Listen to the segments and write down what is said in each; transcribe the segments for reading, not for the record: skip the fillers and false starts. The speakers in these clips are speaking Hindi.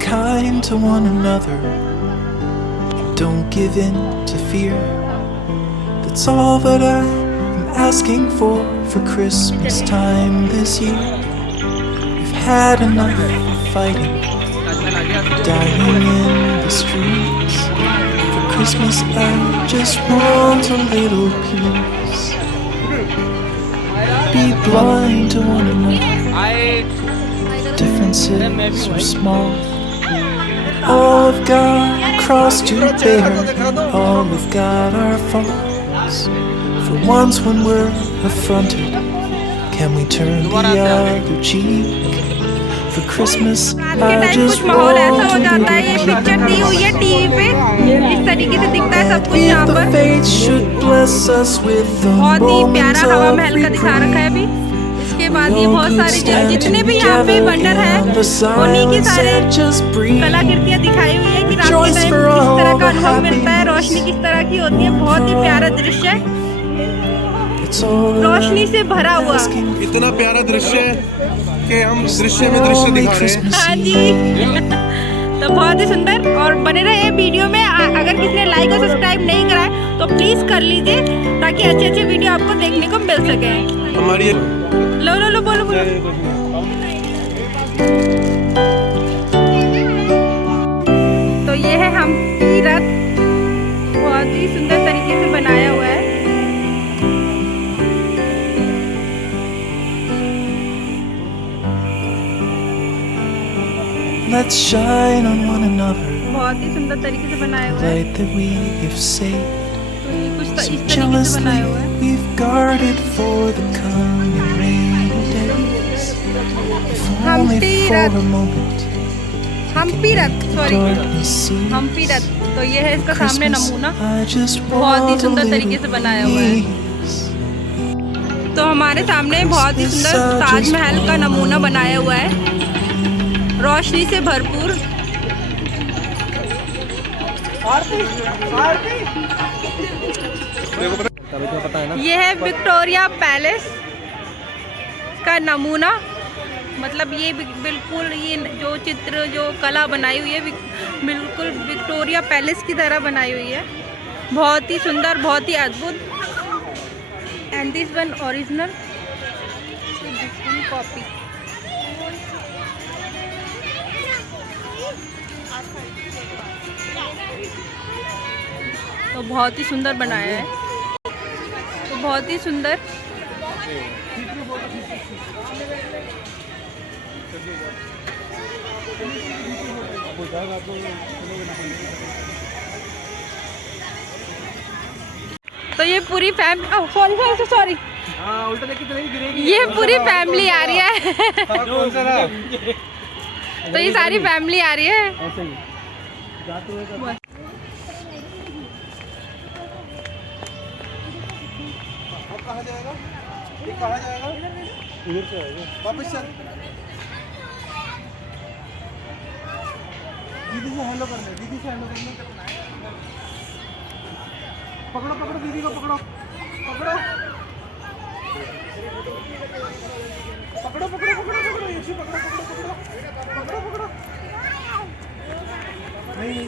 kind to one another. Don't give in to fear. That's all that I am asking for Christmas time this year. We've had enough of fighting, dying in the streets. For Christmas I just want a little peace. Be blind to one another. Differences are small. All of God crossed to bear. All of God are faults. For once when we're affronted, can we turn the other cheek? For Christmas I just want a little peace. If the fates should bless us with a moment of reprieve, इसके बाद ये बहुत सारे जितने भी यहाँ पे वंडर है उन्हीं की सारे कलाकृतियाँ दिखाई हुई है कि रात के टाइम किस तरह का अनुभव मिलता है, रोशनी किस तरह की होती है। बहुत ही प्यारा दृश्य है, रोशनी से भरा हुआ। इतना प्यारा दृश्य है कि हम दृश्य में दृश्य दिखा रहे हैं। हाँ जी, तो बहुत ही सुंदर। और बने रहे वीडियो में। अगर किसी ने लाइक और सब्सक्राइब नहीं करा है तो प्लीज कर लीजिए ताकि अच्छे अच्छे वीडियो आपको देखने को मिल सके। हमारी लो लो लो बोलो बोलो। तो ये है हम्पी रथ, बहुत ही सुंदर तरीके से बनाया हुआ है। Let's shine on one another. बहुत ही सुंदर तरीके से बनाया हुआ है। Light that we have saved. तो ये कुछ इस So तरीके से jealously बनाया हुआ है। we've guarded for the coming rainy days. If only for a moment. Hampi Rath, sorry Darkness sees. Hampi रथ। तो ये है इसका सामने Christmas, नमूना, I just बहुत ही want a सुंदर तरीके से बनाया हुआ है। peace. तो हमारे सामने बहुत ही सुंदर ताजमहल का नमूना बनाया हुआ है, रोशनी से भरपूर। ये है विक्टोरिया पैलेस का नमूना। मतलब ये बिल्कुल ये जो चित्र जो कला बनाई हुई है बिल्कुल विक्टोरिया पैलेस की तरह बनाई हुई है। बहुत ही सुंदर, बहुत ही अद्भुत। And this one original, this one copy. तो बहुत ही सुंदर बनाया है, तो बहुत ही सुंदर। तो ये पूरी फैमिली, सॉरी ये पूरी फैमिली आ रही है। तो ये सारी फैमिली आ रही है। कहाँ जाएगा? ये कहाँ जाएगा? इधर से आएगा। वापस चल। दीदी से हेलो करना है, दीदी से हेलो करना है। पकड़ो पकड़ो दीदी को, पकड़ो पकड़ो पकड़ो पकड़ो पकड़ो पकड़ो ये पकड़ो पकड़ो पकड़ो पकड़ो पकड़ो। नहीं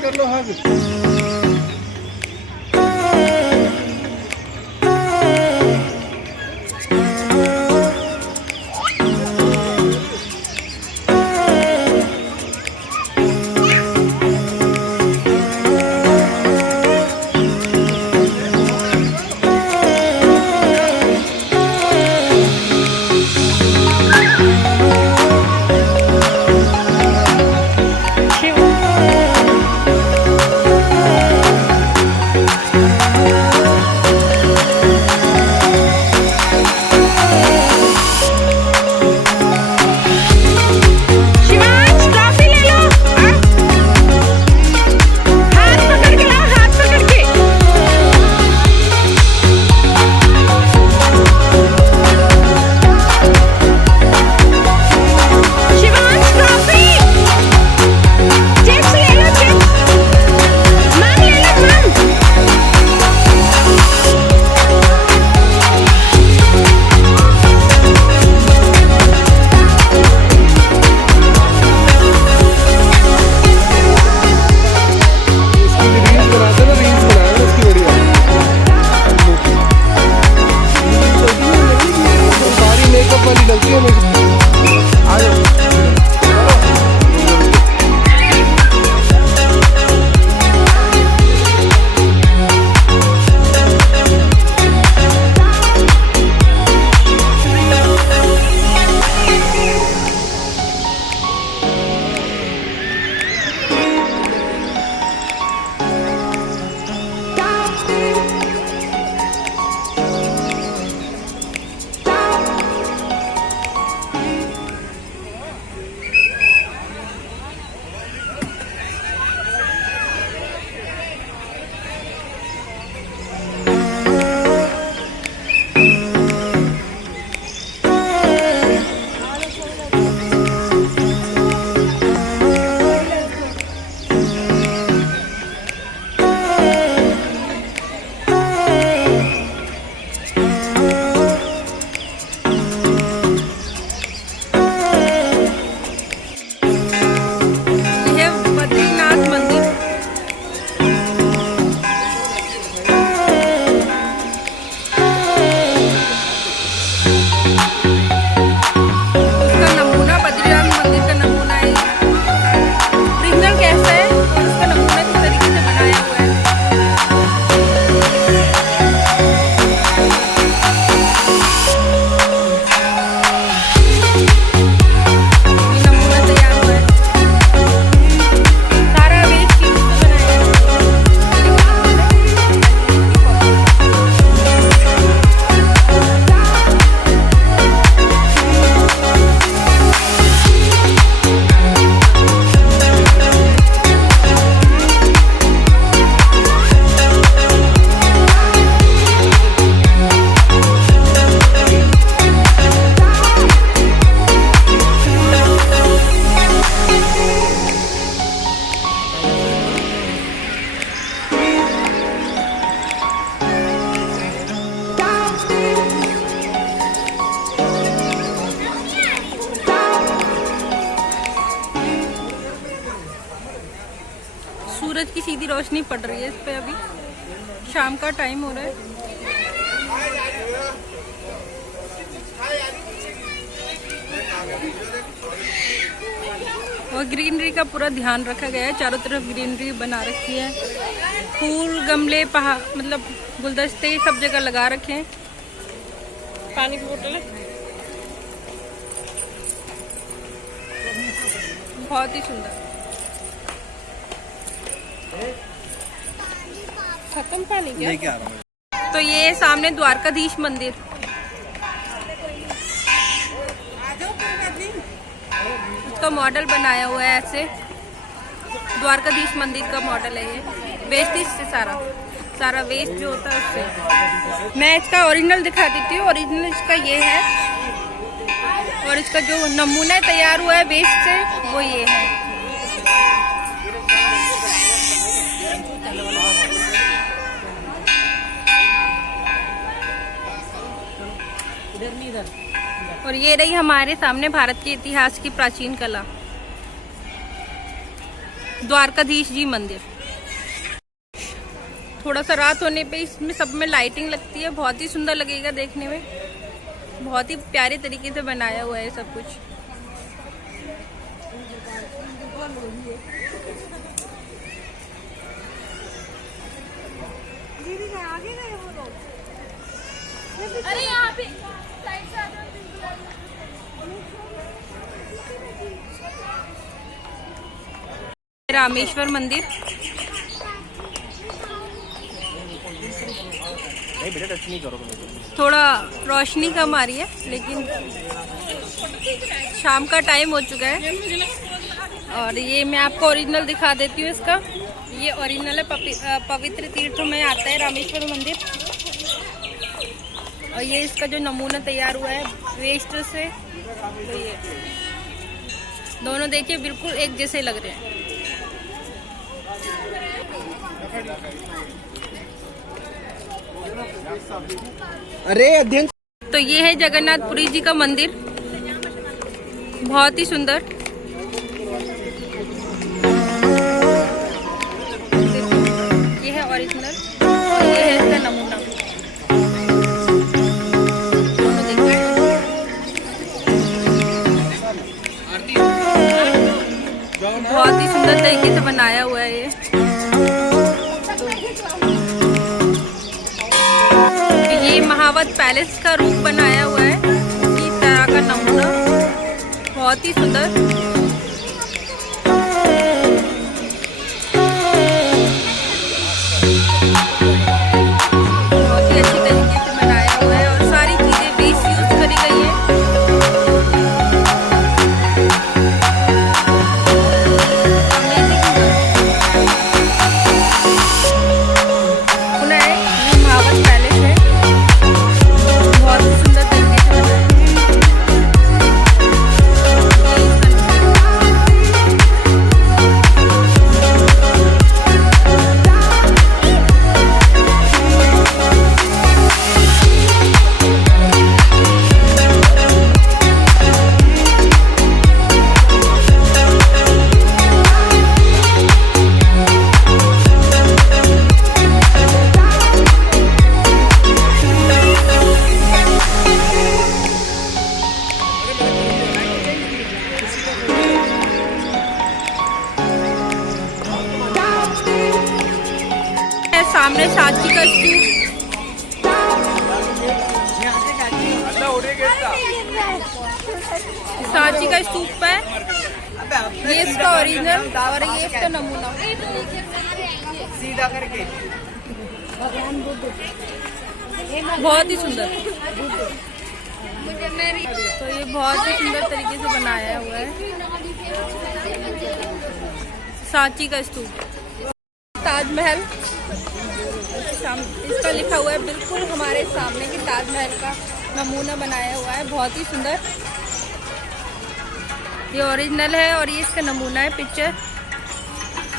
कर लो हग। सीधी रोशनी पड़ रही है इस पे। अभी शाम का टाइम हो रहा है। और ग्रीनरी का पूरा ध्यान रखा गया है, चारों तरफ ग्रीनरी बना रखी है। फूल, गमले, पहाड़, मतलब गुलदस्ते सब जगह लगा रखे हैं। पानी की बोतल है, बहुत ही सुंदर। खत्म पानी क्या? लेके आ रहा हूं। तो ये सामने द्वारकाधीश मंदिर, उसका मॉडल बनाया हुआ है ऐसे। द्वारकाधीश मंदिर का मॉडल है ये। वेस्ट से सारा वेस्ट जो होता है उससे। मैं इसका ओरिजिनल दिखा देती हूँ। ओरिजिनल इसका ये है और इसका जो नमूना तैयार हुआ है वेस्ट से वो ये है। और ये रही हमारे सामने भारत के इतिहास की प्राचीन कला, द्वारकाधीश जी मंदिर। थोड़ा सा रात होने पे इसमें सब में लाइटिंग लगती है, बहुत ही सुंदर लगेगा देखने में। बहुत ही प्यारे तरीके से बनाया हुआ है सब कुछ। अरे यहाँ पे साइड से आ जाओ। रामेश्वर मंदिर। नहीं बेटा टच नहीं करो। थोड़ा रोशनी कम आ रही है लेकिन शाम का टाइम हो चुका है। और ये मैं आपको ओरिजिनल दिखा देती हूँ इसका। ये ओरिजिनल है, पवित्र तीर्थों में आता है रामेश्वर मंदिर। और ये इसका जो नमूना तैयार हुआ है वेस्ट से, तो ये दोनों देखिए बिल्कुल एक जैसे लग रहे हैं। अरे अध्ययन। तो ये है जगन्नाथपुरी जी का मंदिर, बहुत ही सुंदर। ये है ओरिजिनल, ये है इसका नमूना। बहुत ही सुंदर तरीके से बनाया हुआ है ये महावत पैलेस का रूप बनाया हुआ है, इस तरह का नमूना, बहुत ही सुंदर। बहुत ही अच्छी तरीके से बनाया हुआ है और सारी चीजें बेस यूज करी गई है। सामने सांची का स्तूप, सांची का स्तूप है। ये इसका ओरिजिनल और ये इसका नमूना। सीधा करके भगवान बुद्ध, बहुत ही सुंदर। तो ये बहुत ही सुंदर तरीके से बनाया हुआ है सांची का स्तूप। ताजमहल इसका लिखा हुआ है बिल्कुल हमारे सामने कि ताजमहल का नमूना बनाया हुआ है, बहुत ही सुंदर। ये ओरिजिनल है और ये इसका नमूना है पिक्चर।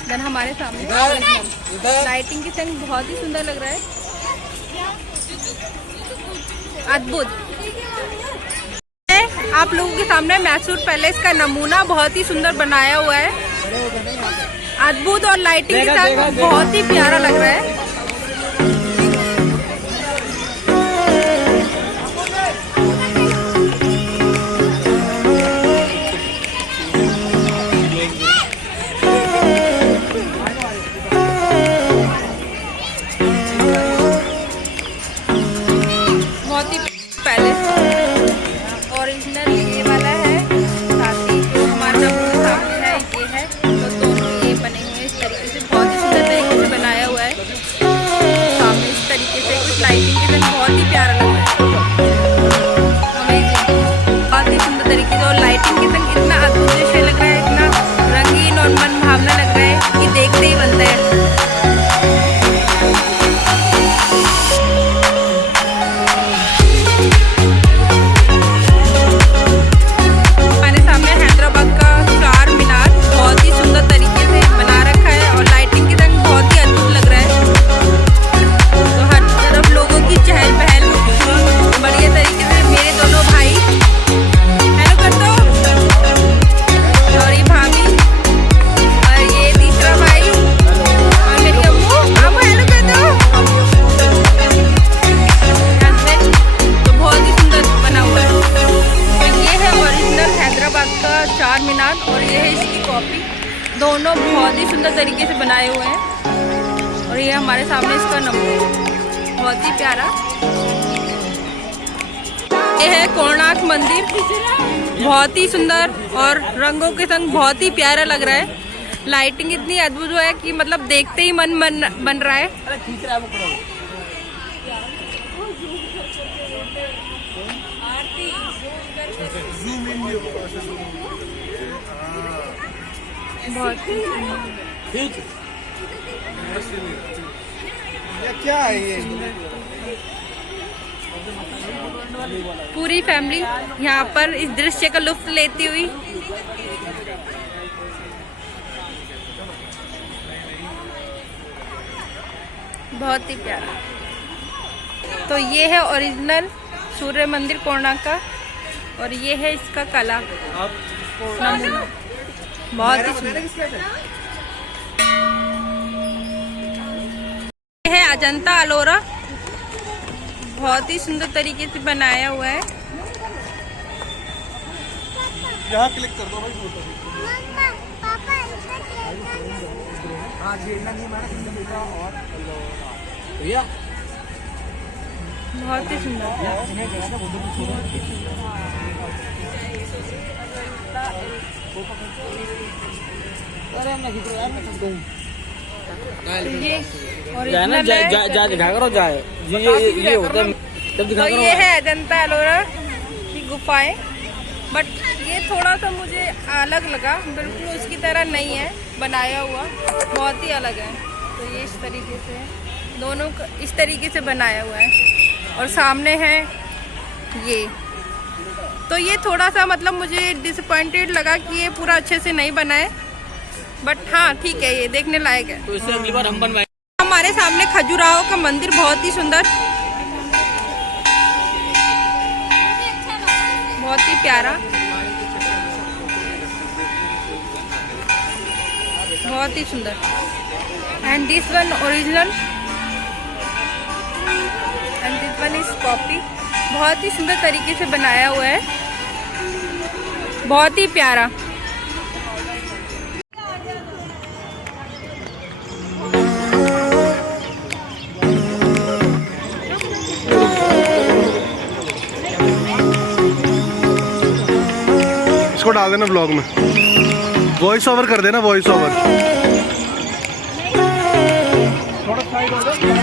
देन हमारे सामने लाइटिंग की संग बहुत ही सुंदर लग रहा है, अद्भुत। आप लोगों के सामने मैसूर पैलेस का नमूना बहुत ही सुंदर बनाया हुआ है। अद्भुत और लाइटिंग के साथ बहुत ही प्यारा लग रहा है। बहुत ही पैलेस ओरिजिनल ये वाला है, साथ ही जो हमारा सामने है ये है, तो दोनों ये बने हुए इस तरीके से, बहुत ही सुंदर तरीके से बनाया हुआ है। सामने इस तरीके से कुछ लाइटिंग के साथ बहुत ही प्यारा लग रहा है, बहुत ही सुंदर तरीके से, और लाइटिंग के संग इतना अद्भुत दृश्य लग रहा है, इतना रंगीन और मन भावना लग रहा है कि देखते ही बनता है। चार मीनार और ये है इसकी कॉपी, दोनों बहुत ही सुंदर तरीके से बनाए हुए हैं। और ये हमारे सामने इसका नमूना बहुत ही प्यारा। ये है कोणार्क मंदिर, बहुत ही सुंदर और रंगों के संग बहुत ही प्यारा लग रहा है। लाइटिंग इतनी अद्भुत है कि मतलब देखते ही मन बन रहा है। बहुत ये क्या है ये? पूरी फैमिली यहाँ पर इस दृश्य का लुत्फ लेती हुई। बहुत ही प्यारा। तो ये है ओरिजिनल सूर्य मंदिर कोणार्क का, और ये है इसका कला नमूना, बहुत ही सुंदर। ये है अजंता अलोरा, बहुत ही सुंदर तरीके से बनाया हुआ है। यहाँ क्लिक कर दो भाई फोटो। हाँ और भैया बहुत ही सुंदर। तो ये है अजंता एलोरा की गुफाएं, बट ये थोड़ा सा मुझे अलग लगा, बिल्कुल उसकी तरह नहीं है बनाया हुआ, बहुत ही अलग है। तो ये इस तरीके से दोनों इस तरीके से बनाया हुआ है, और सामने है ये। तो ये थोड़ा सा मतलब मुझे डिसअपॉइंटेड लगा कि ये पूरा अच्छे से नहीं बना है, बट हाँ ठीक है, ये देखने लायक है। तो इससे अगली बार हम बनवाएंगे। हमारे सामने खजुराहो का मंदिर, बहुत ही सुंदर, बहुत ही प्यारा, बहुत ही सुंदर। And this one original and this one is copy, बहुत ही सुंदर तरीके से बनाया हुआ है, बहुत ही प्यारा। इसको डाल देना ब्लॉग में, वॉइस ओवर कर देना, वॉइस ओवर। थोड़ा साइड हो जाओ।